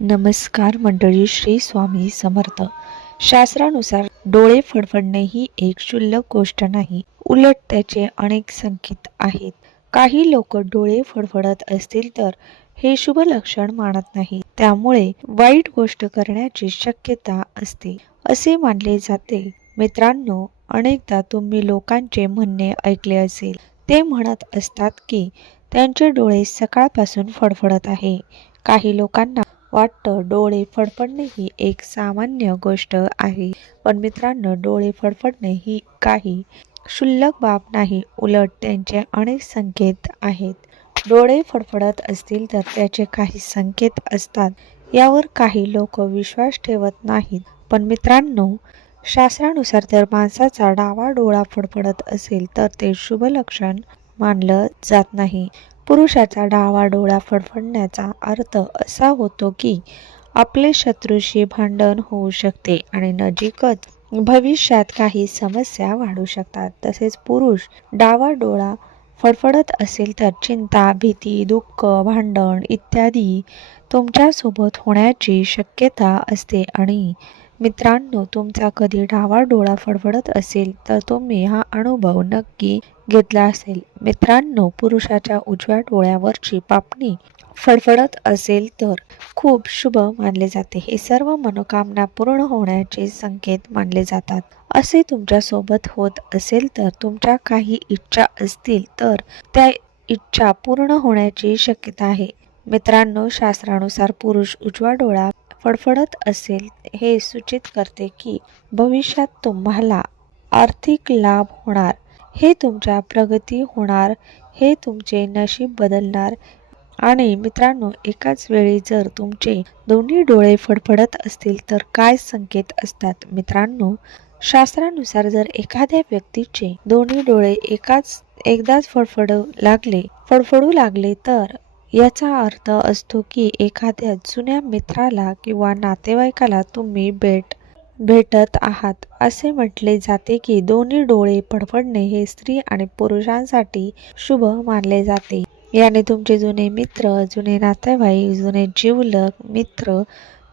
नमस्कार मंडळी श्री स्वामी समर्थ. शास्त्रानुसार डोळे फडफडणे ही एक क्षुल्लक गोष्ट नाही उलट त्याचे अनेक संकेत आहेत. काही लोक डोळे फडफडत असतील तर हे शुभ लक्षण मानत नाही त्यामुळे वाईट गोष्ट करण्याची शक्यता असते. असे मानले जाते. मित्रांनो अनेकदा तुम्ही लोकांचे म्हणणे ऐकले असेल. ते म्हणत असतात की त्यांचे डोळे सकाळपासून फडफडत आहे. काही लोकांना वाटतं डोळे फडफडणे ही एक सामान्य गोष्ट आहे. पण मित्रांनो डोळे फडफडणे ही काही क्षुल्लक बाब नाही उलट त्यांचे अनेक संकेत आहेत. डोळे फडफडत असतील तर त्याचे काही संकेत असतात. यावर काही लोक विश्वास ठेवत नाहीत. पण मित्रांनो शास्त्रानुसार जर माणसाचा डावा डोळा फडफडत असेल तर ते शुभ लक्षण मानलं जात नाही. पुरुषाचा डावा डोळा फडफडण्याचा अर्थ असा होतो की आपले शत्रूशी भांडण होऊ शकते आणि नजीकच भविष्यात काही समस्या वाढू शकतात. तसेच पुरुष डावा डोळा फडफडत असेल तर चिंता भीती दुःख भांडण इत्यादी तुमच्यासोबत होण्याची शक्यता असते आणि मित्रांनो तुमचा कधी डावा डोळा फडफडत असेल तर तुम्ही हा अनुभव नक्की घेतला असेल. मित्रांनो पुरुषाच्या उजव्या डोळ्यावरची पापणी फडफडत असेल तर खूप शुभ मानले जाते. हे सर्व मनोकामना पूर्ण होण्याचे संकेत मानले जातात. असे तुमच्यासोबत होत असेल तर तुमच्या काही इच्छा असतील तर त्या इच्छा पूर्ण होण्याची शक्यता आहे. मित्रांनो शास्त्रानुसार पुरुष उजवा डोळा फडफडत असेल हे सूचित करते की भविष्यात तुम्हाला आर्थिक लाभ होणार. हे तुमच्या प्रगती होणार हे तुमचे नशीब बदलणार. आणि मित्रांनो एकाच वेळी जर तुमचे दोन्ही डोळे फडफडत असतील तर काय संकेत असतात मित्रांनो? शास्त्रानुसार जर एखाद्या व्यक्तीचे दोन्ही डोळे एकाच एकदाच फडफडू लागले फडफडू लागले तर याचा अर्थ असतो की एखाद्या जुन्या मित्राला किंवा नातेवाईकाला तुम्ही भेट भेटत आहात. असे म्हटले जाते की दोन्ही डोळे फडफडणे हे स्त्री आणि पुरुषांसाठी शुभ मानले जाते. याने तुमचे जुने मित्र जुने नातेवाईक जुने जिवलग मित्र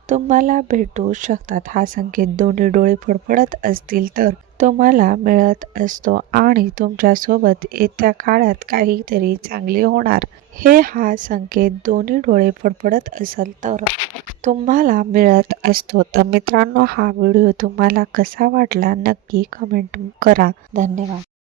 तुम्हाला भेटू शकतात. हा संकेत दोन्ही डोळे फडफडत असतील तर तुम्हाला मिळत असतो आणि तुमच्यासोबत येत्या काळात काहीतरी चांगले होणार. हे हा संकेत दोन्ही डोळे फडफडत असेल तर तुम्हाला मिळत असतो. तर मित्रांनो हा व्हिडिओ तुम्हाला कसा वाटला नक्की कमेंट करा. धन्यवाद.